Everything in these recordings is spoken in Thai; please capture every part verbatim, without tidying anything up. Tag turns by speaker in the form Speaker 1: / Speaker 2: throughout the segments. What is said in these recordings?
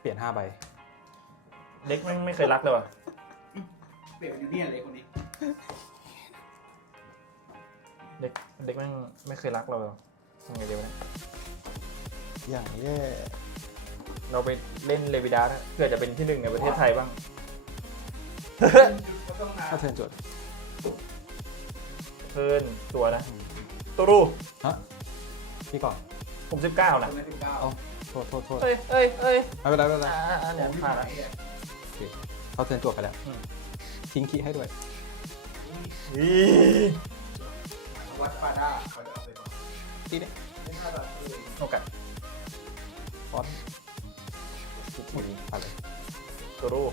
Speaker 1: ลี่ยนห้าใบ
Speaker 2: เด็กไม่ไม่เคยรักเลยว่ะ
Speaker 3: เปลี่ยนเป็นยูเนียนเลยคนนี้
Speaker 2: เด็กเด็กไม่ไม่เคยรักเราเลยทำไงเดียวะเนี่ย
Speaker 1: อย่างแย่
Speaker 2: เราไปเล่นเลวิดาร์เพื่อจะเป็นที่หนึ่งในประเทศไทยบ้าง
Speaker 1: ถ้าเทิร์นจด
Speaker 2: เพิ่นตัวนะตูรู
Speaker 1: ฮะพี่ก่อน
Speaker 2: ผมสิบเก้านะ
Speaker 3: สิบเก้า
Speaker 1: เอาโทษโทษโทษ
Speaker 2: เอ้ยเอ้ยเอ้ย
Speaker 1: ไม่เป็นไรไม่เป็นไร
Speaker 2: อ่าอ่าเนี่ยผ่านแล้ว
Speaker 1: โอเคเขาเทิร์นจดไปแล้ว
Speaker 2: อืม
Speaker 1: ทิ้งคีย์ให้ด้วย
Speaker 2: อี
Speaker 3: วัดปาด้าเขาจะเอาไปก่อน
Speaker 1: ตีดิ
Speaker 3: ไม่น่าแบบเลย
Speaker 2: โอกาส
Speaker 1: ฟอนต์ทีทีอะไร
Speaker 2: ตูรู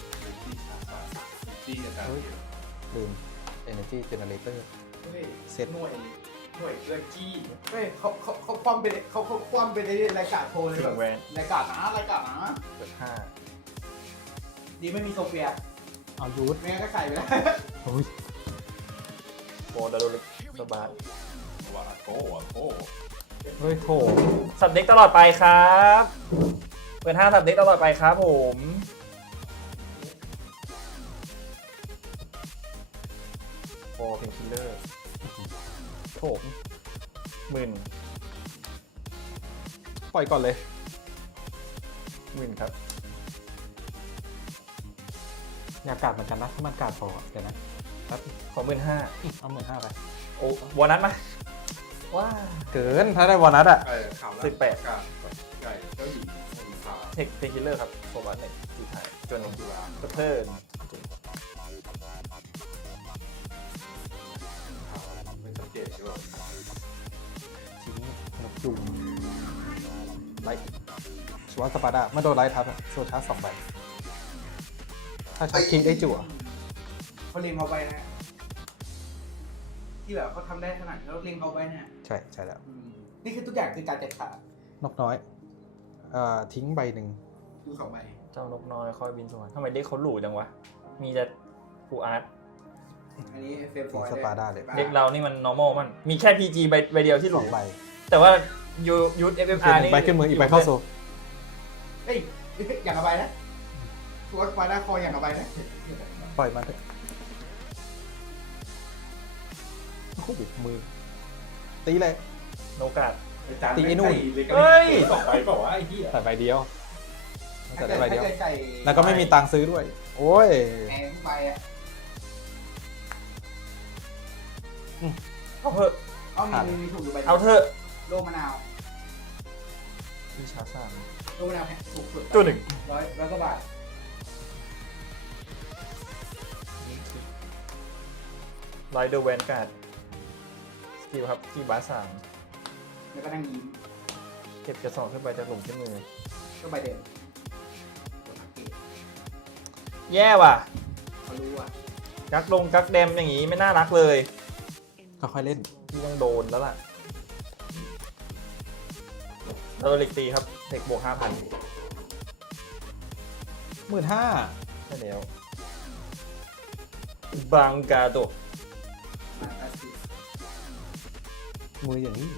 Speaker 3: ดีกับการ
Speaker 1: ลืม energy generator เซ็ต
Speaker 3: หน่วยหน่วยเกินจี้เฮ้ยเขาเขาเขาคว่ำไปเขาเขาคว่ำไปในรายการโทรเลย
Speaker 2: สิ
Speaker 3: แบบ
Speaker 2: งแวน
Speaker 3: รายการนะรายการนะ
Speaker 2: เปิดห้า
Speaker 3: ดีไม่มีโซเฟีย
Speaker 1: เอายูท
Speaker 3: ไม่งั้นก็ใส่ไปแล้ว
Speaker 1: โอ้ย
Speaker 2: โบดาโดลิกสบาร์
Speaker 3: ว่าโก้โก้
Speaker 1: เฮ้ยโถ
Speaker 2: สับเด็กตลอดไปครับเปิดห้าสับเด็กตลอดไปครับผมโฟเป็นคิลเลอร์
Speaker 1: โถม
Speaker 2: หมื่น
Speaker 1: ปล่อยก่อนเลย
Speaker 2: หมื่นครับ
Speaker 1: อยากการดเหมือนกันนะถ้ามันการดพอเดี๋ยวนะแป๊บ
Speaker 2: ขอหมื่นห้า
Speaker 1: เอาหมื่นห้าไป
Speaker 2: โอ้วอนัทมาว้า
Speaker 1: เกินถ้าได้บอนัสอ่ะ
Speaker 3: เออข่าว
Speaker 2: สิบแปด
Speaker 3: ใหญ่เจ้าหญิงมีฟ้า
Speaker 2: เทคเทคคิลเลอร์ครับโฟบัสเน็ตสุดท้ายจนหนึ่ง
Speaker 3: จุฬา
Speaker 2: ก็เพิ่ม
Speaker 3: เป็นสังเกตใช่ป่ะ
Speaker 1: ทิ้งนกยูงไลท์ชัวร์สปาร์ดาเมื่อโดนไลท์ทับอะโซชาร์จสองใบถ้าใช้คิงได้จั่ว
Speaker 3: เขาเล็งเอาไปนะที่แบบเขาทำได้ขนาดเขาเล็งเอาไปเนี่ย
Speaker 1: ใช่ใช่แล้ว
Speaker 3: นี่คือทุกอย่างคือการจัดขาด
Speaker 1: นกน้อยเอ่อทิ้งใบหนึ่ง
Speaker 3: ดูสองใบ
Speaker 2: เจ้านกน้อยคอยบินสวนทำไมเด็กเขาหลูจังวะ มีแต่ฟูอาร์ต
Speaker 3: อันนี้เฟรมฟ
Speaker 1: ทิ้
Speaker 3: อง ย
Speaker 1: สปาร์ดาเลย
Speaker 2: เด็กเรานี่มัน normal มัน มีแค่ พี จี ใบใบเดียวที่ห
Speaker 1: ส
Speaker 2: ลู
Speaker 1: องใบ
Speaker 2: แต่ว่ายูยูเอฟเอฟ
Speaker 1: เขีย
Speaker 2: อาร์
Speaker 1: นหนึ่
Speaker 2: นี่
Speaker 1: งใบขึ้นมืออีกใบเข้าโซ
Speaker 3: เฮ้ยอย่างเอาไปนะตัวสปาร์ด้าคอยอย่างเอาไปนะ
Speaker 1: ปล่อยมันเถอะโอ้โหมือ ตีเลย
Speaker 2: โนกาด
Speaker 1: ตีไอ้นู่น
Speaker 2: เฮ้ย
Speaker 3: สองใบบอกว่าไอ้เหี้ย
Speaker 1: แต่ใบเดียวแต่ได้ใบเดียว
Speaker 3: ใส่
Speaker 1: แล้วก็ไม่มีตังค์ซื้อด้วย โอ้ย
Speaker 3: แพงไปอ่ะ
Speaker 2: เอาเถอะ
Speaker 3: เอามีมีถูกอยู่ใบ
Speaker 2: เอาเถอะ
Speaker 3: โลมะนาว
Speaker 2: พี่ชาร์จสาม
Speaker 3: โลมะนาวแพงถูกสุด
Speaker 2: ตัวหนึ่ง
Speaker 3: ร้อยร้อยกว่าบาท
Speaker 2: ไลเดอร์แวนการ์ดสกิลครับที่บาสสาม
Speaker 3: แล้วก็นั่งยิ้ม
Speaker 2: เก็บกระสอบขึ้นไปจากหลุมขึ้นมือ
Speaker 3: ก็ใบเดิมตัวสังเกต
Speaker 2: แย่ว่ะ
Speaker 3: เขารู้อ่ะ
Speaker 2: กักลงกักแดมอย่างงี้ไม่น่ารักเลย
Speaker 1: ก็ค่อยเล่น
Speaker 2: พี่ต้องโดนแล้วล่ะเราเล็กตีครับเทคบวกห้าพัน
Speaker 1: หมื่นห้า
Speaker 2: ใช่แล้วบังกาโด
Speaker 3: มาตัดสิน
Speaker 1: มืออย่างนี้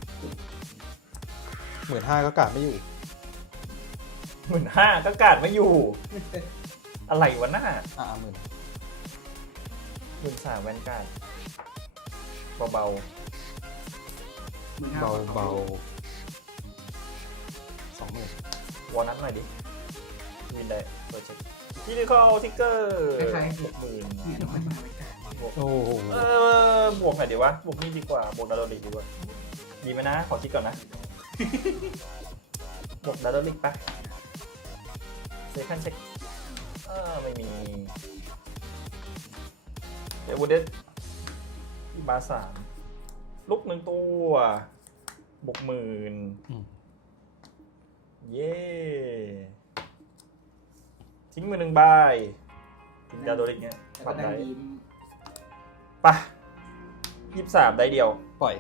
Speaker 1: หมื่นห้าก็กาดไม่อยู่
Speaker 2: หมื่นห้าก็กาดไม่อยู่ อะไรวะหน้า
Speaker 1: อ่าหมื่น
Speaker 2: หมื่นสามแวนการ์ดเบา
Speaker 3: หมื่นห้
Speaker 1: เบาเบาสองหมื่น
Speaker 2: ๆวอลนัทหน่อยดิวินได้เปิดเช็คที่นี่เขาทิกเกอร์บวกหมื่น
Speaker 3: เนี่ยน้อยมาไม่กล้า
Speaker 2: บวก
Speaker 1: โอ้โห
Speaker 2: เออบวกไหนดีวะบวกนี่ดีกว่าบวกดาร์โดลิกดีกว่าดีไหมนะขอคิดก่อนนะ บวกดาร์โดลิกปะเซคันเช็คเออไม่มีเดวูเดสที่บาสามลุกหนึ่งตัวบวกหมื่น
Speaker 1: อืม
Speaker 2: เย้ทิ้งมือหนึ่งใบทิ้งดาร์โดลิกเนี่ย
Speaker 3: แล้ว
Speaker 2: ปั
Speaker 3: ก็
Speaker 2: ด
Speaker 3: นั่ง
Speaker 2: ได้
Speaker 3: ยิ้ม
Speaker 2: ปะยี่สิบสามได้เดียว
Speaker 1: ปล่อย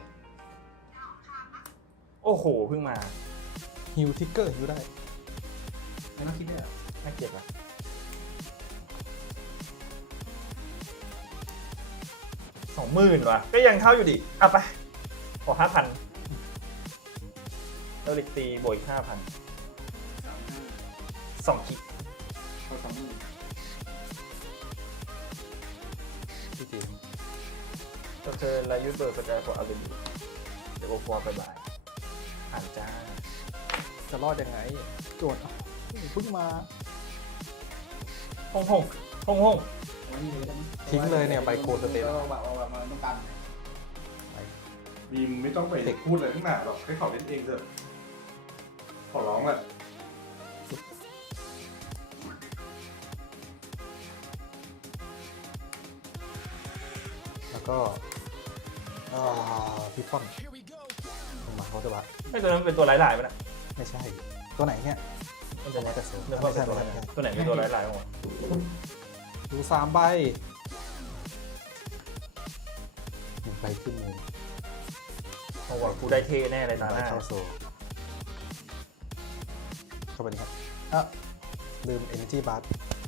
Speaker 2: โอ้โหเพิ่งมา
Speaker 1: ฮิวทิกเกอร์ฮิวได้
Speaker 3: ไม่ต้องคิดด้วยเหรอ
Speaker 2: น่าเกลียดว่ะสองหมื่นว่ะก็ยังเข้าอยู่ดิอ่ะไปขอห้าพันดาร์โดลิกตีบวกอีกห้าพัน
Speaker 3: สามห้า
Speaker 2: เปิดเช็คที่นี่เข้าทิกเกอร์
Speaker 3: สามห้า
Speaker 2: คล้ายๆบวกหมื่น
Speaker 3: สามห้า
Speaker 2: บวกดาร์โดลิกดีกว่าดีไหมนะขอคิดก่อนนะ
Speaker 3: สามห้า
Speaker 2: บวกดาร์โดลิกสองขีด
Speaker 3: เขาสองหมื่น
Speaker 1: พี่จีน
Speaker 2: ก็คือลายุทธเบิร์ดกระจายพอเอาไปดูเดี๋ยวโอฟอร์ไปบ่ายอ่านจ้า
Speaker 1: จะรอดยังไงโจทย์อ้าวเพิ่งมา
Speaker 2: ห้องห้องห้องห้อง
Speaker 3: วันนี้เลยได้ไหม
Speaker 1: ทิ้งเลยเนี่ยไปโคสเตป
Speaker 3: ก็แบบว่าแบบมันต้องการ
Speaker 4: บีมไม่ต้องไปพูดอะไรทั้งหนาหรอกให้เขาเล่นเองเถอะขอร้องแหละ
Speaker 1: แล้วก็อ่าพี่ป้อนลงมาเขาจะว่า
Speaker 2: ไม่ตัวนั้นเป็นตัวหลายๆไปนะ
Speaker 1: ไม่ใช่ ตัวไหนเนี่ย
Speaker 2: มันจะ
Speaker 1: ไม่ใช่
Speaker 2: เรียกว่าเป็นตัวไหนตัวไหนเป็นตัวหลายๆของมัน
Speaker 1: ดูสามใบหนึ่งใบขึ้นมือ
Speaker 2: เพราะว่ากูได้เท่แน่เลย
Speaker 1: หนึ่
Speaker 2: ตาง
Speaker 1: ใบ
Speaker 2: หน้า
Speaker 1: เข้าโซเข้าไปดีครับอ่ะลืม energy bar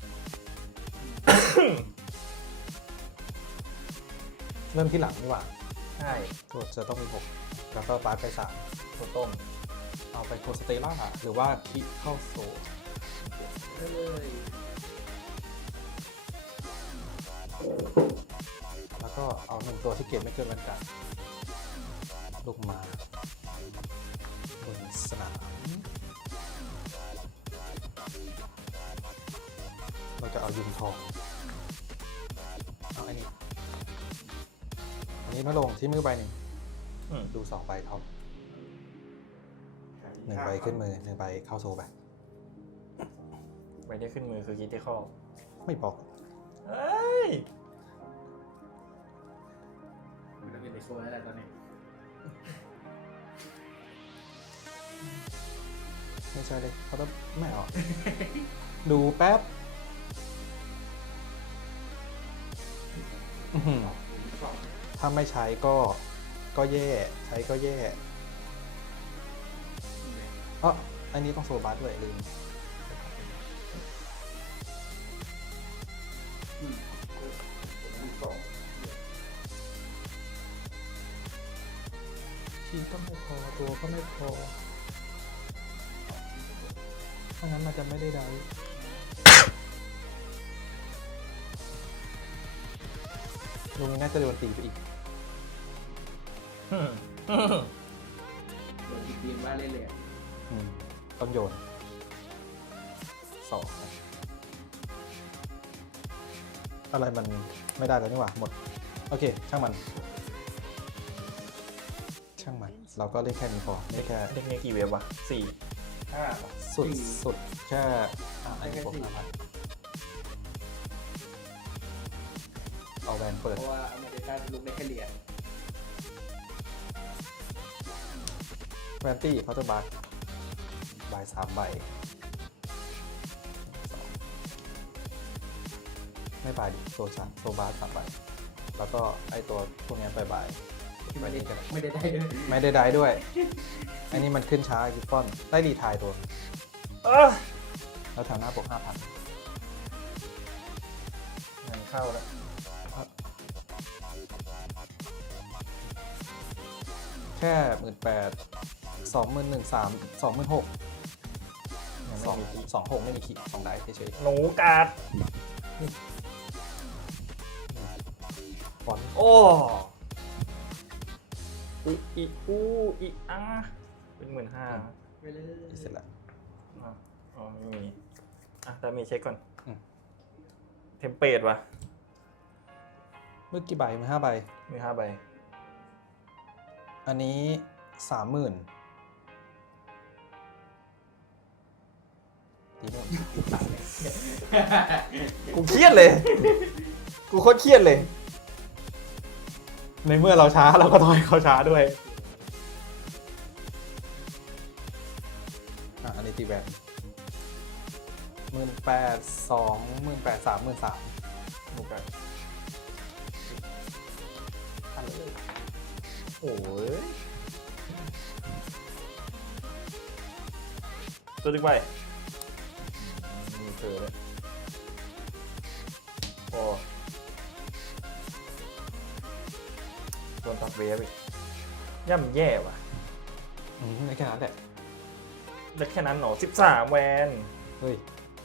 Speaker 1: เริ่มที่หลังนี่หว่า
Speaker 2: ใช่
Speaker 1: ตัวจะต้องมีหกแล้วก็บาร์ไปสาม
Speaker 2: ตัวต้ม
Speaker 1: เอาไปโคสเตล่าหรือว่าคิเข้าโซ
Speaker 3: เลย
Speaker 1: แล้วก็เอาหนึ่งตัวที่เก็บไม่เกินวันกันลงมาบนสนามเราจะเอายุงทองเอาไอ้นี่อันนี้มาลงที่มือใบหนึ่ง
Speaker 2: อืม
Speaker 1: ดูสองใบท็อปหนึ่งใบขึ้นมือหนึ่งใบเข้าโซไป
Speaker 2: ใบที่ขึ้นมือคือคิดที่ข้อ
Speaker 1: ไม่บอก
Speaker 2: เฮ้ย
Speaker 3: มันจะเป็นในโซนแล้วแหละตอนนี้
Speaker 1: ไม่ใช่เลยเขาต้องไม่เอา ดูแป๊บอื้อหือถ้าไม่ใช้ก็ก็แย่ใช้ก็แย่เอ๋ออันนี้ต้องโซบัสด้วยลืม
Speaker 4: สอง
Speaker 1: ชีก็ไม่พอตัวก็ไม่พอเพราะงั้นมันจะไม่ได้ได้ลุงน่าจะโดนตีไปอีก
Speaker 2: อืม
Speaker 3: โดนบีมว่าเล่นเลย
Speaker 1: อืมต้องโยนสองอะไรมันไม่ได้แล้วนี่หว่าหมด โอเค ช่างมัน ช่างมัน เราก็เล่นแค่นี้พอไม่แค่
Speaker 2: เด็กนี้กี่เวฟวะสี่
Speaker 4: ห้า
Speaker 1: สุดสุดแค่อ่ะไอ้พวกนั้นไปเอาแวนเปิด
Speaker 3: เพราะว่าอเมริกาลุกได้แค่เหรียญ
Speaker 1: แวนตี้เคาน์เตอร์บัคใบสามใบสองไม่บายดิโซชาโซบาสสามใบแล้วก็ไอตัวพวกนี้ไปบาย
Speaker 3: ที่ไม่ได้ไม่ได้ได้ด้วย
Speaker 1: ไม่ได้ได้ด้วย อันนี้มันขึ้นช้ากิฟฟอนได้รีไทายตัว
Speaker 2: เออ
Speaker 1: แล้วแถวหน้าบวกห้าพัน
Speaker 2: งานเข้าแล้ว
Speaker 1: แค่หมื่นแปดสองหมื่นหนึ่งสามสองหมื่นหก
Speaker 2: ยัง
Speaker 1: ส
Speaker 2: ไม่
Speaker 1: อง
Speaker 2: มีที่
Speaker 1: สองหกไม่มีขีดสองได้เฉย
Speaker 2: หนูกาด
Speaker 1: ๆฟอนต์
Speaker 2: โอ้อุอีอูอีอาเป็นหมื่นห้า
Speaker 3: ไปเลย
Speaker 1: เสร็จแล้ว
Speaker 2: อ๋อไม่มีอ่ะแต่มีเช็คก่อน
Speaker 1: อืม
Speaker 2: เทมเพลตวะ
Speaker 1: เมื่อกี่ใบมาห้าใบ
Speaker 2: มีห้าใบ
Speaker 1: อันนี้สามหมื่นตีนู่น
Speaker 2: กูเครียดเลย กูโคตรเครียดเลย
Speaker 1: ในเมื่อเราช้าเราก็ต้องให้เขาช้าด้วย อ่ะ อันนี้ตีแวนหมื่นแปดสองหมื่นแปดสามหมื่นสาม
Speaker 2: หนูกาด
Speaker 1: พันเลย
Speaker 2: โอ้ยตัวดึกไปมีเธอเลยโอ้โดนตัดเวฟอีกย่ำแย่ว่ะ
Speaker 1: อืมในแค่นั้นแหละ
Speaker 2: ได้แค่นั้นเหรอสิบสามแวน
Speaker 1: เฮ้ย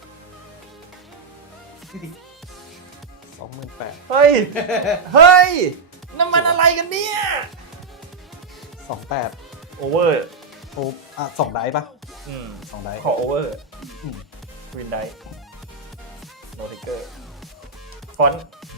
Speaker 1: สองหมื่นแปด
Speaker 2: เฮ้ย เฮ้ยน้ำมันอะไรกันเนี่ย
Speaker 1: สองแปด
Speaker 2: โอเวอร์
Speaker 1: โอ้อ่ะสองไดส์ปะ
Speaker 2: อืม
Speaker 1: สองไดส์
Speaker 2: ขอโอเวอร์
Speaker 1: อืม
Speaker 2: วินไดโนติเกอร์ฟอนต์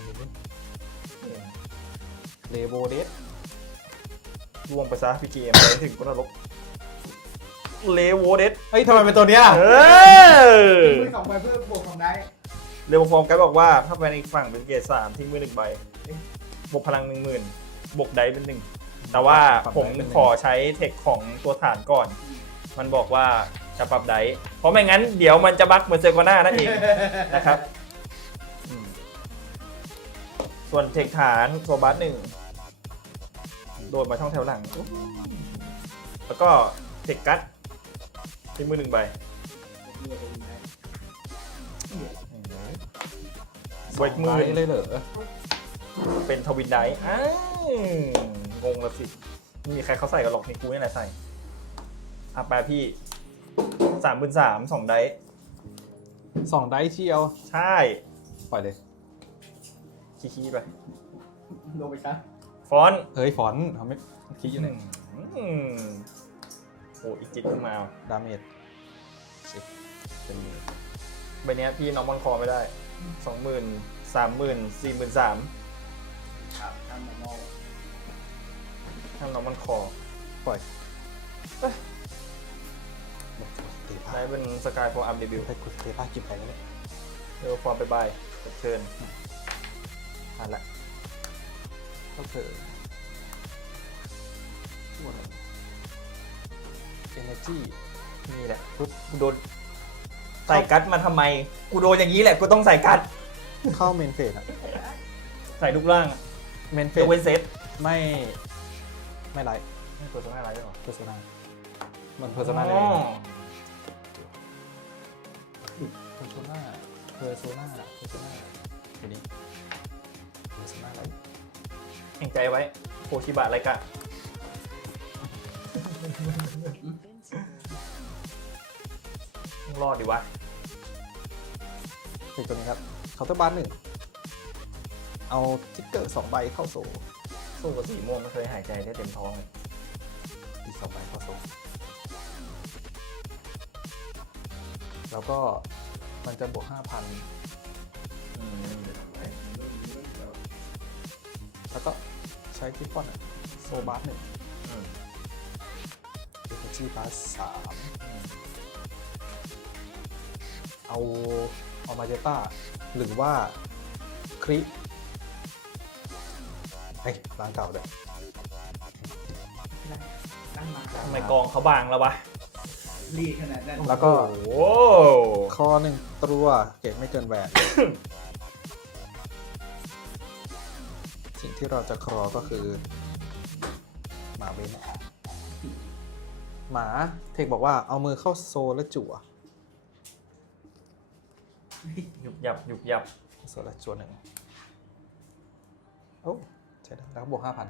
Speaker 1: เลโบเดส
Speaker 2: ล่วงไปซะพี่เกมไปถึงกุนรกเลโวเดส
Speaker 1: เฮ้ยทำไมเป็นตัวเนี้ย
Speaker 2: เออ
Speaker 3: มือสองใบเพื่อบวกสองได้
Speaker 2: เรโวฟอร์มไกด์บอกว่าถ้าไปในอีกฝั่งเป็นเกรดสามทิ้งมือหนึ่งใบเอ๊ะบวกพลังหนึ่งหมื่นบวกไดเป็นหนึ่งแต่ว่าผมขอใช้เทคของตัวฐานก่อน มันบอกว่าจะปรับไดเพราะไม่งั้นเดี๋ยวมันจะบั๊กเหมือนเซอร์โกน่านั่นเองนะครับอืมส่วนเทคฐานโซบัสหนึ่งโดดมาช่องแถวหลัง แล้วก็เทคกัดทิ้งมือหนึ่งใบ
Speaker 1: สองไดส์เลยเหรอ
Speaker 2: เป็นทวินไดท์อ้าวงงละสิไม่มีใครเขาใส่กันหรอกนี่กูนี่แหละใส่อ่ะแปลพี่สามหมื่นสามสองไดท์
Speaker 1: สองไดส์เชียว
Speaker 2: ใช่
Speaker 1: ปล่อยเลย
Speaker 2: ขี้ๆไป
Speaker 3: ลงไปครับ
Speaker 2: ฟอนต์
Speaker 1: เฮ้ยฟอนต์เขาไม่คิดอยู่
Speaker 2: ห
Speaker 1: หนึ่
Speaker 2: นึ่
Speaker 1: ง
Speaker 2: งอืมโอ้อีกจิตขึ้นมา
Speaker 1: ดาเมจสิบเป็น
Speaker 2: ใบเนี้ยพี่น้องบอลคอไม่ได้สองหมื่นสามหมื่นสี่หมื่นสาม
Speaker 3: ครับทำแบบมอล
Speaker 2: ถ้าน้องบอลคอ
Speaker 1: ปล่อยเตะผ้า
Speaker 2: ได้เป็นสกายโฟร์อัมเดบิวต์
Speaker 1: ให้คุณเตะผ้าจิบไปแล้วเนี่ย
Speaker 2: เดี๋ยวฟอร์มไปบายเชิญอ่านละ
Speaker 1: ก็คือเอเนจี
Speaker 2: นี่แหละปุ๊บกูโดนใส่กัดมาทำไม กูโดนอย่างนี้แหละ กูต้องใส่กัด
Speaker 1: เข้าเมนเฟสอะ
Speaker 2: ใส่ลูกล่างอะ
Speaker 1: เมนเฟ
Speaker 2: ย
Speaker 1: ส
Speaker 2: กเว้นเซต
Speaker 1: ไม่ไม่ไลท์
Speaker 2: ไม่กดสมัยอะไรหรอ
Speaker 1: เพอร์โซนามันเพอร์โซนาเลย
Speaker 2: อ๋อ
Speaker 1: เพอร์โซนาเพอร์โซนาเพอร์โซนาทีนี้เพอร์โซนาไลท์
Speaker 2: แห่งใจไว้ โคชิบะอะไรกะ ต้องรอดดิวะ
Speaker 1: เทคตัวนี้ครับเคาน์เตอร์บาร์หนึ่งเอาทิกเกอร์สองใบเข้าโซ่
Speaker 2: สู้กับสีม่วงไม่เคยหายใจได้เต็มท้องเลย
Speaker 1: อีกสองใบเข้าโซ่แล้วก็มันจะบวกห้าพัน
Speaker 2: อืม
Speaker 1: แล้วก็ใช้คิปปอนอะโซบาร์หนึ่ง
Speaker 2: อืม
Speaker 1: เอเนจีบาร์สามเอาเอามาเจต้าหรือว่าคริเฮ้ยร้านเก่าเด้อ
Speaker 3: ตั้งมา
Speaker 2: ทำไมกองเขาบางแล้ววะ
Speaker 3: รีขนาดนั้น
Speaker 1: แล้วก็
Speaker 2: โอ้โห
Speaker 1: คอหนึ่งตัวเกรดไม่เกินแหวน สิ่งที่เราจะครอก็คือ หมาเบนหมาเทคบอกว่าเอามือเข้าโซลและจั่ว
Speaker 2: หยุบหยับหยุบหยับ
Speaker 1: โซลและจั่วหนึ่งโอ้ใช่ได้แล้วก็บวกห้าพัน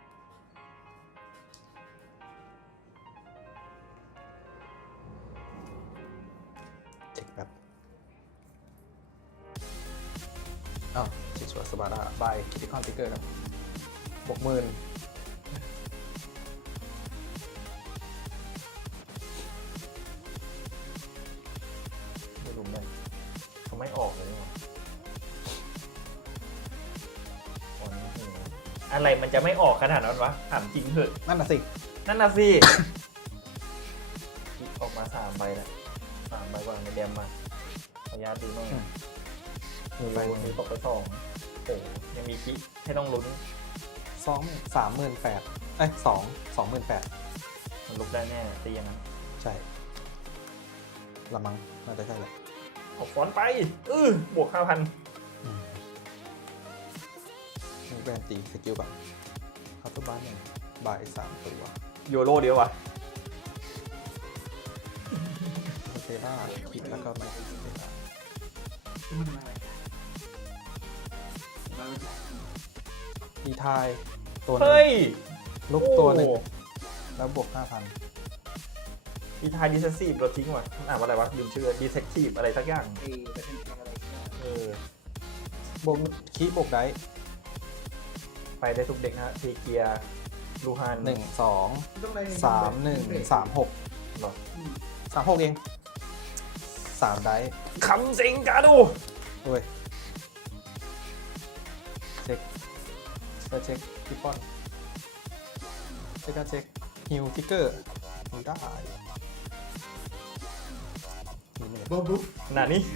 Speaker 1: เช็คแบบอ้าวชิชัวสบาร่าบายคิติคอนติกเกอร์ครับบวกหมื่น
Speaker 2: ไม่รู้เลยเขาไม่ออกเลยว่ะอ๋อนี่คืออะไรมันจะไม่ออกขนาดนั้นวะ ถามจริงเถอะ
Speaker 1: นั่นน่ะสิ
Speaker 2: นั่นน่ะสิ ออกมาสามใบแล้วสามใบกว่าในแดมมาขออนุญาตดูหน่อย
Speaker 1: มี
Speaker 2: มี
Speaker 1: ใบ
Speaker 2: ใบนี้ตกไปสองโอ้โหยังมีคิให้ต้องลุ้น
Speaker 1: สองสามหมื่นแปดเอ้ยสองสองหมื่นแปด
Speaker 2: มันลุกได้แน่ตีอย่างนั้น
Speaker 1: ใช่ละมังน่าจะใช่แหละ
Speaker 2: เอาฟอนต์ไปอื้อบวกห้าพัน
Speaker 1: นี่แบรนด์ตีสกิลแบบคาร์ตบ้านหนึ่งบายสามตัว
Speaker 2: โยโร่เดียววะ
Speaker 1: เซล่าคิดแล้วก็ไมค์เซล่า
Speaker 3: มันมาอะไรมาอะไร
Speaker 1: ดีทายตัวหนึ
Speaker 2: เฮ้ย
Speaker 1: งลุกตัวหนึ่ง
Speaker 2: โอ้
Speaker 1: แล้วบวกห้าพัน
Speaker 2: ดีทายดิเซสซีฟเราทิ้งว่ะมันอ่านว่าอะไรวะลืมชื่อดีเทคทีฟอะไรสักอย่าง
Speaker 3: เอประเทศอะไรเนี่ย
Speaker 2: เออ
Speaker 1: บวกคีบวกได้
Speaker 2: ไปได้ทุกเด็กนะฮะทีเกียร์ลูฮาน
Speaker 1: หนึ่งสอง
Speaker 3: ต้องได้
Speaker 1: สามหนึ่งสามหก
Speaker 2: หรอ
Speaker 1: สามหกเองสามได้
Speaker 2: คำสิงกาดู
Speaker 1: ด้วยเช็คเช็คเช็คทิปปอนเช็คการเช็คฮิวทิกเกอร์ฮิวได้ฮิวไม่ได้
Speaker 3: บ๊อบบุ๊บ
Speaker 2: ขนาดนี้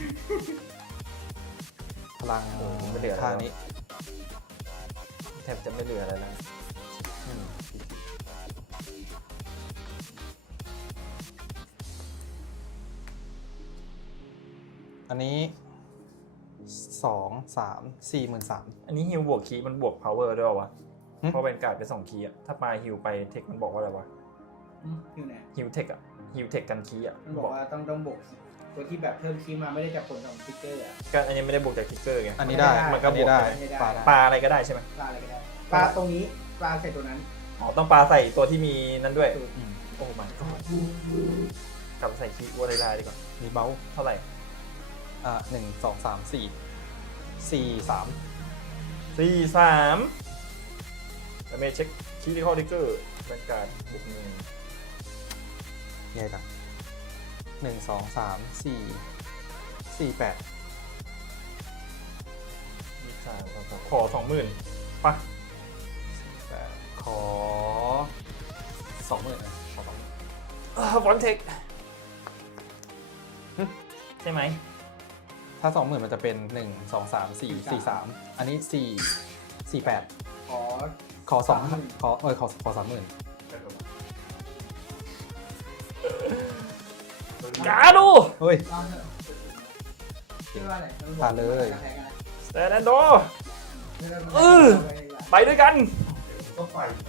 Speaker 1: พลัง
Speaker 2: โอ้โหไม่เหลือแล้ว
Speaker 1: ท่านี้
Speaker 2: แทบจะไม่เหลืออะไรแล้ว
Speaker 1: อืมอันนี้สองสามสี่หมื่นสาม
Speaker 2: อันนี้ฮิวบวกคีย์มันบวก power ด้วยเหรอวะ
Speaker 1: หึ
Speaker 2: เพราะเป็นการ์ดเป็นสองคีย์อะถ้าปลาฮิวไปเทคมันบอกว่าอะไรวะ
Speaker 3: อยู่ไหน
Speaker 2: ฮิวเทคอะฮิวเทคกันคีย์อะ
Speaker 3: มันบอกว่าต้องต้องบวกตัวที่แบบเพิ่มคีย์มาไม่ได้จากผลของสติ๊กเกอร์อ่ะ
Speaker 2: ก็อันนี้ไม่ได้บวกจากทิกเกอร์ไง
Speaker 1: อันนี้ได้
Speaker 2: มันก็
Speaker 1: อันนี้ได้
Speaker 2: บวก
Speaker 3: ไม่ได้
Speaker 1: ปลาได้
Speaker 2: ปลาอะไรก็ได้ใช่ไหม
Speaker 3: ปลาอะไรก็ได้ปลาตรงนี้ปลาใส่ตัวนั้น
Speaker 2: อ๋อต้องปลาใส่ตัวที่มีนั่นด้วย
Speaker 1: อืม
Speaker 2: โอ้มันก็กลับไปใส่คีย์วัวไลายดีกว่า
Speaker 1: มีเบล
Speaker 2: เท่าไหร่
Speaker 1: อ่าหนึ่งสองสามสี่สี่สาม
Speaker 2: สี่สามแล้วเมย์เช็คคีย์ที่ข้อทิกเกอร์เป็นการบวกหนึ่ง
Speaker 1: ใหญ่จังหนึ่งสองสามสี่สี่แปด
Speaker 2: ยี่สามขอสองหมื่นปะ
Speaker 1: แปดขอสองหมื่นนะขอสองหมื่น
Speaker 2: ฟอนเทคใช่ไหม
Speaker 1: ถ้าสองหมื่นมันจะเป็นหนึ่งสองสามสี่สี่สามอันนี้สี่สี่แปด
Speaker 3: ขอ
Speaker 1: ขอสอง
Speaker 3: สามหมื่น
Speaker 1: ขอเออขอขอสามหมื่น
Speaker 2: กาดู
Speaker 1: เฮ้ย
Speaker 3: เอาเถอะชื่อว่าอะไรมันบอก
Speaker 1: ผ่านเลย
Speaker 3: กระแทกกันนะ
Speaker 2: สแตนแอนโด
Speaker 3: ไม่ได้มัน
Speaker 2: เออ
Speaker 3: าไว้ดีกว่า
Speaker 2: ไปด้วยกัน
Speaker 4: ก็ไปนะ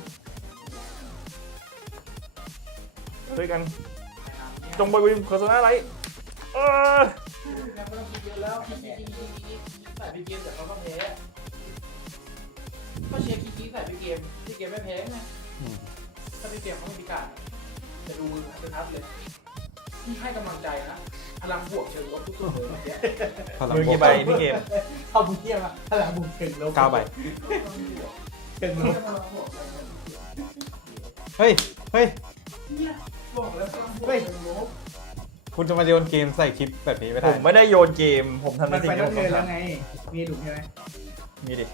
Speaker 2: ด้วยกัน จงไปวิมเพอร์โซนาไรเออ
Speaker 5: ไม่ต้องคิดเยอะแล้วคิดคิดคิดคิดคิดใส่ไปเกมแต่เขาก็แพ้ก็เชียร์คิดคิดใส่ไปเกมที่เกมไม่แพ้ไง
Speaker 1: อืม
Speaker 5: ถ้าไปเกมเขาไม่พิการจะดูจะทัดเลยนี่ให้กำลังใจนะพลังบวกเชิงลบทุกๆเลยเมื่อกี้
Speaker 1: พลัง
Speaker 2: มือกี่ใบพี่เกม
Speaker 3: เอาบุญเทียมอะพลังบุญเชิงลบ
Speaker 1: เก้าใบ
Speaker 3: เชิงลบ
Speaker 5: พลังบวก
Speaker 1: เฮ้ยเฮ้ย
Speaker 5: เนี่ยบอกแล้วพลังบวกเชิงลบ
Speaker 1: คุณจะมาโยนเกมใส่คลิปแบบนี้ไม่
Speaker 2: ผ
Speaker 1: ได้
Speaker 2: มไม่ได้โยนเกม ผมทำใน
Speaker 3: มัน
Speaker 2: สิ่
Speaker 3: ไป
Speaker 2: งที่
Speaker 3: ต้
Speaker 2: ผ
Speaker 3: น
Speaker 2: ม
Speaker 3: เทิ
Speaker 2: ต้อน ง
Speaker 3: แล้ว
Speaker 2: ทำ
Speaker 3: ไง มีดุใช่ไหม
Speaker 2: มีดิ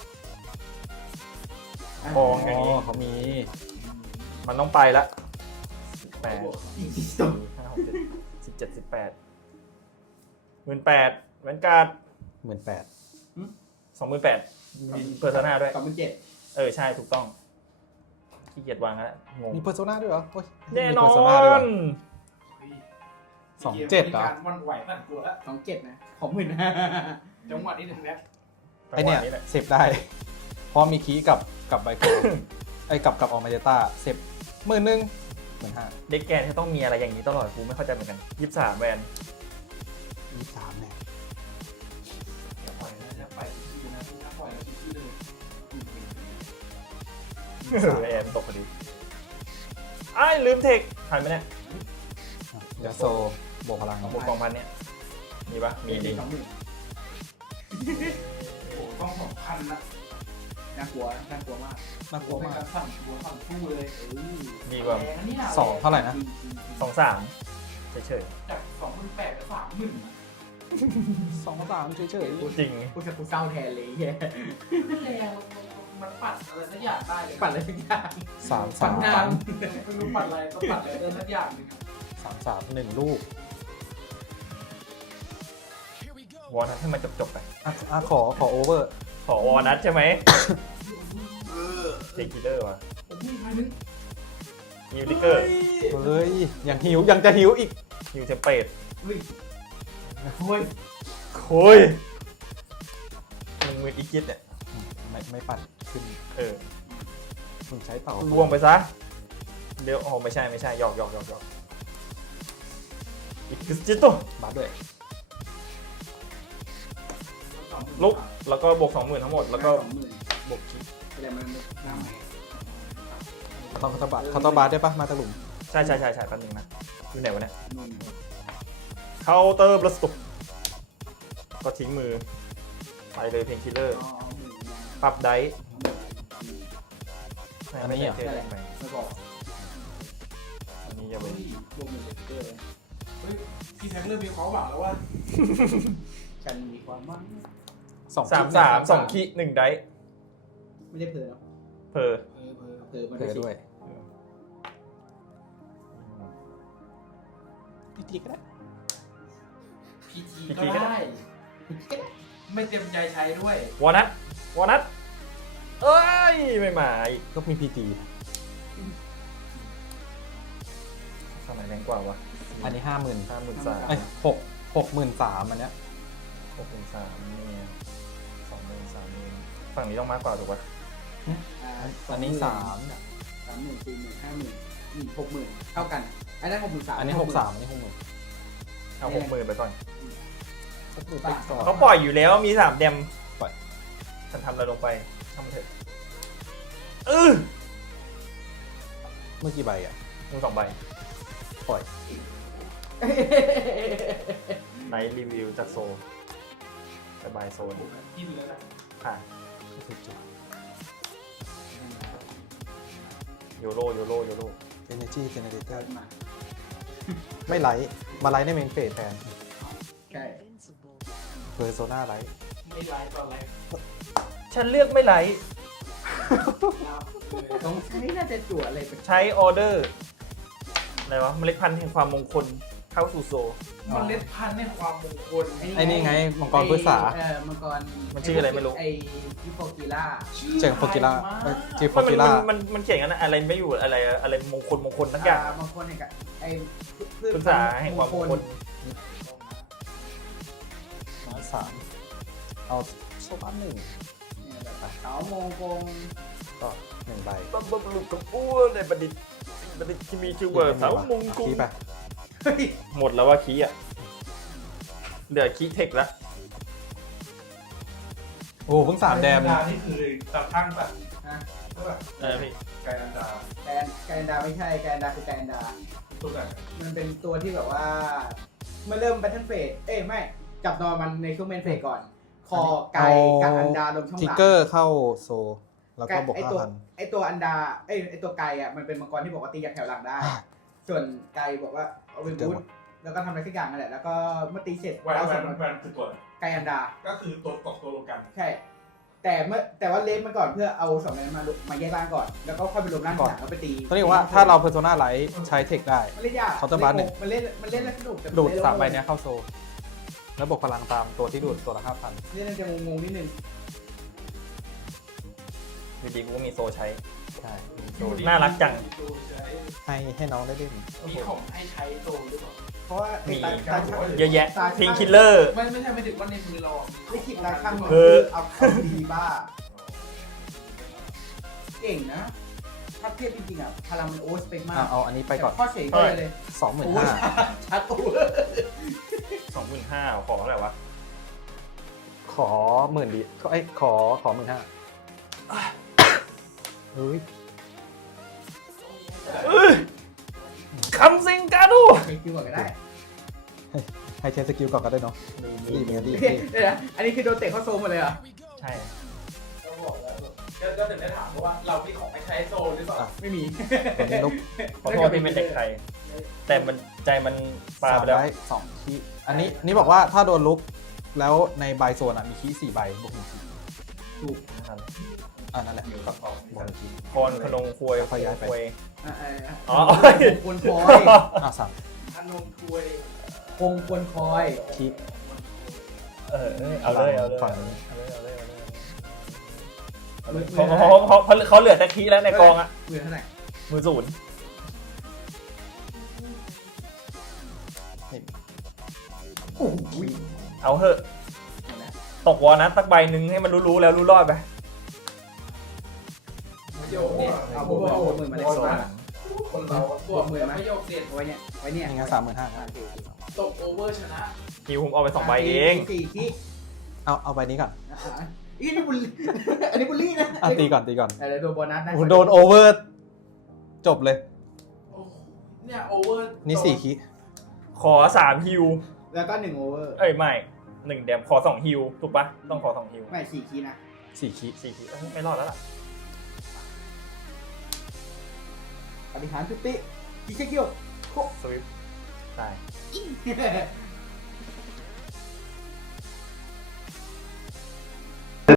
Speaker 3: อ่ะ
Speaker 2: มองอย่างนี้
Speaker 1: เขามี
Speaker 2: มันต้องไปละแปด
Speaker 3: อีกสอง
Speaker 2: ห้าหกเจ็ดสิบเจ็ดสิบแปดหมื่นแปดแวนการ์ด
Speaker 1: หมื่นแปด
Speaker 2: สองหมื่นแปดเพอร์โซนาด้วย
Speaker 3: สองหมื่นเจ็ด
Speaker 2: เออ ใช่ถูกต้องขี้เกียจวางแล้วงง
Speaker 1: มีเพอร์โซนาด้วยเหรอโอ้ย
Speaker 2: แน่นอ
Speaker 1: มี Persona ด้วยเหร
Speaker 2: น
Speaker 1: สองเจ็ดเหรอ
Speaker 5: การวันไหวสั่นกลัวแล้ว
Speaker 3: สองเจ็ดนะ ของหมื่นห้า
Speaker 5: จังหวะนี้ถึงแล้ว
Speaker 1: ไอเนี่ย
Speaker 2: จังหวะแหละ
Speaker 1: เซฟได้ เพราะมีคีย์กับกับไบโค ไอยกับกับออมาเดต้าเซฟหมื่นหนึ่งหมื่นห้า
Speaker 2: เด็กแกนจะต้องมีอะไรอย่างนี้ตลอดกูไม่เข้าใจเหมือนกันยี่สิบสามแวน
Speaker 1: ยี่สิบสามเนี่ย
Speaker 5: อย่าปล่อยนะอย่าปล่อยคิดนะถ้าปล่อยแล้วคิดเลย
Speaker 2: แวนตกพอดีไอ้ายลืมเทคทันไหมเนี่ย
Speaker 1: ยาโซบวกพลัง
Speaker 2: บวกกองพันเนี่ยมีปะมีดิ
Speaker 3: สองหมื่น
Speaker 5: โอ้ต้องสองพันละ
Speaker 3: น่ากลัว น่ากลัวมาก
Speaker 1: น่ากลัวมาก
Speaker 5: สั่นชัวสั่นสู้เลย
Speaker 2: ดีกว่า
Speaker 5: แรงนี่นะ
Speaker 1: สองเท่าไหร่นะ
Speaker 2: สองสามเฉย
Speaker 5: จากสองหมื่นแปดกับสามหมื่น
Speaker 1: สองสามเฉย
Speaker 2: ๆจริง
Speaker 3: กูจะกูเศร้าแทนเลยเหี้ย
Speaker 5: มันแรงมันปัดอะไรสักอย่างได้เลย
Speaker 3: ปั่นอะไรทุกอย่าง
Speaker 1: ๆสาม
Speaker 3: ปั่
Speaker 1: สาน ม
Speaker 3: นาน
Speaker 5: ไม่รู้ปัดอะไรก็ปัดอะไรสักอย่างหนึ่ง
Speaker 1: สามสามหนึ่งลูก
Speaker 2: วอนัทให้มันจบๆไป
Speaker 1: อ่ะอ่ะขอขอโอเวอร์
Speaker 2: ขอวอนัทใช่ไหมเด็กคิลเลอร์ว่ะ
Speaker 5: ผมมีใครนึง
Speaker 2: ฮิวลิเกอร์
Speaker 1: เฮ้ยยังหิวยังจะหิวอีก
Speaker 2: ฮิวเทมเปรต
Speaker 3: โอ้ย
Speaker 2: โคุยหนึ่งหมื่นอีกิตเนี่ย
Speaker 1: ไม่ไม่ปั่นขึ้น
Speaker 2: เออ
Speaker 1: มึงใช้เต่า
Speaker 2: รวมไปซะเดี๋ยวอ๋อไม่ใช่ไม่ใช่หยอกหยอกหยอกหยอกอีกจิตโต
Speaker 1: บัฟด้วย
Speaker 2: ลุกแล้วก็บวกสองหมื่นทั้งหมดแล้วก็
Speaker 3: สองหมื่น
Speaker 2: บวกคิด
Speaker 3: แต่มันหน้าใหม่
Speaker 1: ต้องคาตาบัตคาตาบัตได้ปะมาตะหลุม
Speaker 2: ใช่ใช่ใช่ใช่แป๊บนึงนะอยู่ไหนวะเนี่ย
Speaker 3: หมื่น
Speaker 2: เคาน์เตอร์บลัสตุกก็ทิ้งมือไปเลยเพนคิลเลอร์
Speaker 5: อ๋อหมื่น
Speaker 2: ปรับได
Speaker 1: อันนี้เหรอ
Speaker 2: ไม่ได้เทไหม
Speaker 5: ไม่บอก
Speaker 2: อันนี้อย่าไป
Speaker 5: เฮ้ยรวมหมื่นเจ็ดเกอร์เลย
Speaker 3: เฮ้ยพี่แท็กเริ่มมีความหวังแล้วว่า
Speaker 5: ฉันมีความมั่น
Speaker 1: สอง
Speaker 2: สามสามสองคีหนึ่งได
Speaker 5: ไม่ได้เพลินหรอก
Speaker 2: เพอ
Speaker 5: เออเพลินเพลินมัน
Speaker 1: เธ
Speaker 5: ได้
Speaker 1: อ
Speaker 5: สิ
Speaker 1: ด้วยพีจีก็ได้
Speaker 3: พีจี
Speaker 2: พี
Speaker 3: ก็
Speaker 2: จีก็ได้
Speaker 3: ได้ ไม่เต็มใจใช้ด้วย
Speaker 2: วอนัทวอนัทเอ้ย ไม่มาอีก
Speaker 1: ก็มีพีจี
Speaker 2: ทำไมแรงกว่าวะ
Speaker 1: อันนี้ห้าหมื่น
Speaker 2: ห้าหมื่นสาม
Speaker 1: เอ้ยหกหกหมื่นสามอันเนี้ย
Speaker 2: หกหมื่นสามนี่สองหมื่นสามหมื่นฝั่งนี้ต้องมากกว่าถูกปะ
Speaker 5: อ่า
Speaker 1: อันนี้สามเนี่ย
Speaker 5: สามหมื่นสี่หมื่นห้าหมื่นอืมหกหมื่นเท่ากันอันนั้นหกหมื่นสาม
Speaker 1: อันนี้หกสามอันนี้หกหมื่น
Speaker 2: เอาหกหมื่นไปก่อน
Speaker 1: หกหมื่นไปก่อน
Speaker 2: เขาปล่อยอยู่แล้วมีสามเดม
Speaker 1: ปล่อย
Speaker 2: ฉันทำอะไรลงไปทำเถอะเออ
Speaker 1: เมื่อกี่ใบอ่ะ
Speaker 2: มือสองใบ
Speaker 1: ปล่อย
Speaker 2: ไนท์รีวิวจากโซสบายโซน
Speaker 3: ที่เหลือนะ
Speaker 2: ค่ะ
Speaker 1: ก็คือจุด
Speaker 2: โยโรโยโรโยโร
Speaker 1: energy generator
Speaker 5: มา
Speaker 1: ไม่ไลท์มาไลท์ในเมนเฟสแทน
Speaker 5: ใช่
Speaker 1: เพอร์โซนาไลท์
Speaker 3: ไม่ไลฟ์ตอนไลฟ์
Speaker 2: ฉันเลือกไม่ไลท์
Speaker 5: ต้องใช้น่าจะจั่วอะไรไป
Speaker 2: ใช้ออเดอร์อะไรวะเมล็ดพันธุ์แห่งความมงคลเข้าสู่โซ
Speaker 3: มันเล็ดพันในความมงคล
Speaker 1: ไอ้นี่ไงมังกรพฤกษา
Speaker 5: เออมังกร
Speaker 2: มันชื่ออะไรไม่รู้
Speaker 5: ไอ้ฮิปโปกีล่า
Speaker 1: เจ๋งโฟกิล่าจีโฟ
Speaker 2: มัน
Speaker 1: กิล่า
Speaker 2: มันมันมันเขียนกันนะอะไรไม่อยู่อะไรอะไรมงคลมงคลทั้งอย่าง
Speaker 5: บางคนเนี่ยกับไอ้พืช
Speaker 2: ภาษาแห่งความมงคล
Speaker 1: มาสามเอาโซบัสหนึ่ง
Speaker 5: เนี่ยแบบเขามงคง
Speaker 1: ก็หนึ่งใบ
Speaker 2: บัมบัมลูกกับอ้วนในบัณฑิตบัณฑิตที่มีชื่อว่าสาวมงคล
Speaker 1: คีไป
Speaker 5: เฮ้ย
Speaker 2: หมดแล้วว่าคีอ่ะเหลือคีเทคแล้ว
Speaker 1: โอ้เพิ่งสามแดม
Speaker 4: ไกอันดานี่คือตัดทั้งแบบ
Speaker 5: นะ
Speaker 4: ใช่ป่ะ
Speaker 2: เออพี่
Speaker 4: ไกอันดา
Speaker 5: แกนแกนดาไม่ใช่แกนดาคือแกนดา
Speaker 4: ตัวไหน
Speaker 5: มันเป็นตัวที่แบบว่าเมื่อเริ่มแบทเทิลเฟสเอ้ยไม่จับนอนมันในช่วงเมนเฟสก่อน คอไกกับอันดาลงช่อง
Speaker 1: ทิ
Speaker 5: ห
Speaker 1: ก
Speaker 5: ลัง
Speaker 1: เกอร์เข้าโซ แล้วก็บวก
Speaker 5: ไอ
Speaker 1: ห้า
Speaker 5: ตัว
Speaker 1: พัน
Speaker 5: ไอตัวอันดาไอยไอตัวไกอ่ะมันเป็นมังกรที่บอกว่าตีจากแถวหลังได้ ส่วนไกบอกว่าเอาไปบูทแล้วก็ทำอะไรสักอย่างนั่นแหละแล้วก็เมื่อตีเสร็จ
Speaker 4: แวน
Speaker 5: เรา
Speaker 4: แว
Speaker 5: ส
Speaker 4: น
Speaker 5: ม
Speaker 4: แวนคือตัวอะไร
Speaker 5: ไกอันดา
Speaker 4: ก็คือตัวตกตัวรวมกัน
Speaker 5: ใช่ แต่เมื่อแต่ว่าเลฟมันก่อนเพื่อเอาสองนั้นมามาแยกร่างก่อน แล้วก็ค่อยไปรวมร่างทีหลังแล้วไปตี
Speaker 1: ต้องเรียกว่าถ้าเราเพอร์โซนาไลท์ใช้เทคได้
Speaker 5: มันเล่นยาก
Speaker 1: Counter Blast หนึ่ง
Speaker 5: มันเล่นมันเล่นแล้วสนุกแต่
Speaker 1: ดูด
Speaker 5: นเล่น
Speaker 1: สามใบ
Speaker 5: แล้ว
Speaker 1: เนี้ยเข้าโซ แล้วบวกพลังตามตัวที่ดูดตัวละห้าพัน
Speaker 5: เล่นแล้วจะงงๆนิดนึง
Speaker 2: อยู่ดีกูก็มีโซใช้
Speaker 1: ใช่
Speaker 2: โซน่ารักจัง
Speaker 1: ให้ให้น้องได้เล่น
Speaker 3: มีของให้ใช้โตหรือเปล่า
Speaker 5: เพราะว่าไอ้
Speaker 2: มี
Speaker 5: ตาตาช่าง
Speaker 2: เยอะแยะพิงคิลเลอร์
Speaker 3: ไม่ไม่ใช่ไม่ถึงว่าในมือเราอ่ะ
Speaker 5: ลิขิตราช่าง
Speaker 2: คือ
Speaker 5: เอาเอาดีบ้า เก่งนะ ถ้าเทียบจริงๆอ่ะพลังมันโอเวอร์สเปกมา
Speaker 1: อ่ะ
Speaker 5: ก
Speaker 1: เอาอันนี้ไปก่อน
Speaker 5: แต่ข้อเสียก็เลยเลย
Speaker 1: สองหมื่น
Speaker 5: โอ้
Speaker 1: ห้า
Speaker 5: ชัดโอเวอร์
Speaker 2: สองหมื่นห้าขอเท่าไหร่วะ
Speaker 1: ขอหมื่นดีเอ้ยขอขอหมื่นห้าเฮ้ย
Speaker 2: คำซิงกาดู
Speaker 5: เช็คคิวก่อนก็ได้
Speaker 1: ให้ใช้สกิลก่อนก็ได้เนาะรีบเนี่ยรีบ
Speaker 5: เดี๋
Speaker 1: รีบ
Speaker 5: ยวนะอันนี้คือโดนเตะเข้าโซมหมาเลยเหรอ่ะ
Speaker 2: ใช่
Speaker 3: ก็บอกแล้วก็ก็ถึงได้ถามว่าเรามีของให้ใช้โซหรือเปล่า
Speaker 5: ไม่มี
Speaker 1: ตัวนี้ลุก
Speaker 2: ขอโทษที่เป็นเด็กไทย แต่มันใจมันปลา
Speaker 1: สาม
Speaker 2: ไปแล้ว
Speaker 1: ได้สองคีย์อันนี้นี่บอกว่าถ้าโดนลุกแล้วในใบโซนอ่ะมีคีย์สี่ใบบวกหนึ่งคีย์
Speaker 5: ถูก
Speaker 1: อ่านั่นแหละก็บวกหนึ่งคีย์
Speaker 2: คอนขนงควย
Speaker 1: ค่อยย้ายไป
Speaker 2: ควย
Speaker 5: อ่ะอ่ะอ่ะ
Speaker 2: อ๋อ
Speaker 5: คงควรคอย
Speaker 1: อ่าสาม
Speaker 3: อนงถวย
Speaker 5: คงควรคอย
Speaker 1: คีย์
Speaker 2: เออเออเอาเลยเอาเลย
Speaker 1: ฝั่งนี้
Speaker 2: เอาเลยเอาเลยเอาเลยเอาเลยเขาเขาเขาเขาเหลือแต่คีย์แล้วในกองอ่ะ
Speaker 5: เหลือเท่าไหร่
Speaker 2: มือศูนย์
Speaker 5: โอ้โห
Speaker 2: เอาเหอะตกวอนะสักใบหนึ่งให้มันรู้ๆแล้วรู้รอดไป
Speaker 3: ประโยคเนี่ย
Speaker 5: เอาบวกเอาบวกหมื่นมาเลย
Speaker 2: โซน
Speaker 3: คนเราบวกมือประโยคเด็ด
Speaker 5: เอาไว้เนี่ยไว้เนี่ย
Speaker 1: นี่งั้นสามหมื่นห้า
Speaker 5: อ่ะโอเคโอเค
Speaker 3: ตกโอเวอร์ชนะ
Speaker 2: คิวผมเอาไปสองใบเอง
Speaker 5: สี่คิ
Speaker 1: เอาเอาใบนี้ก่อน
Speaker 5: อ่ะอ่ะอีนี่บุลลี่ อันนี้บุลลี่นะ
Speaker 1: อ่ะตีก่อนตีก่อน
Speaker 5: อะไรตัวโบนัสนะ
Speaker 1: โอ้โหโดนโอเวอร์จบเลย
Speaker 3: โอ้เนี่ยโอเวอร์
Speaker 1: นี่สี่คีย์
Speaker 2: ขอสามฮิว
Speaker 5: แล้วก็หนึ่งโอเวอร์
Speaker 2: เอ้ยไม่หนึ่งแดมขอสองฮิวถูกปะต้องขอสองฮิว
Speaker 5: ไม่สี่คีย์นะ
Speaker 1: สี่คี
Speaker 2: สี่ฮิวเอ้ยไม่รอดแล้วล่ะ
Speaker 5: ปฏิหารจุติกิเชกิโยโค
Speaker 2: สวิปตาย
Speaker 5: อิง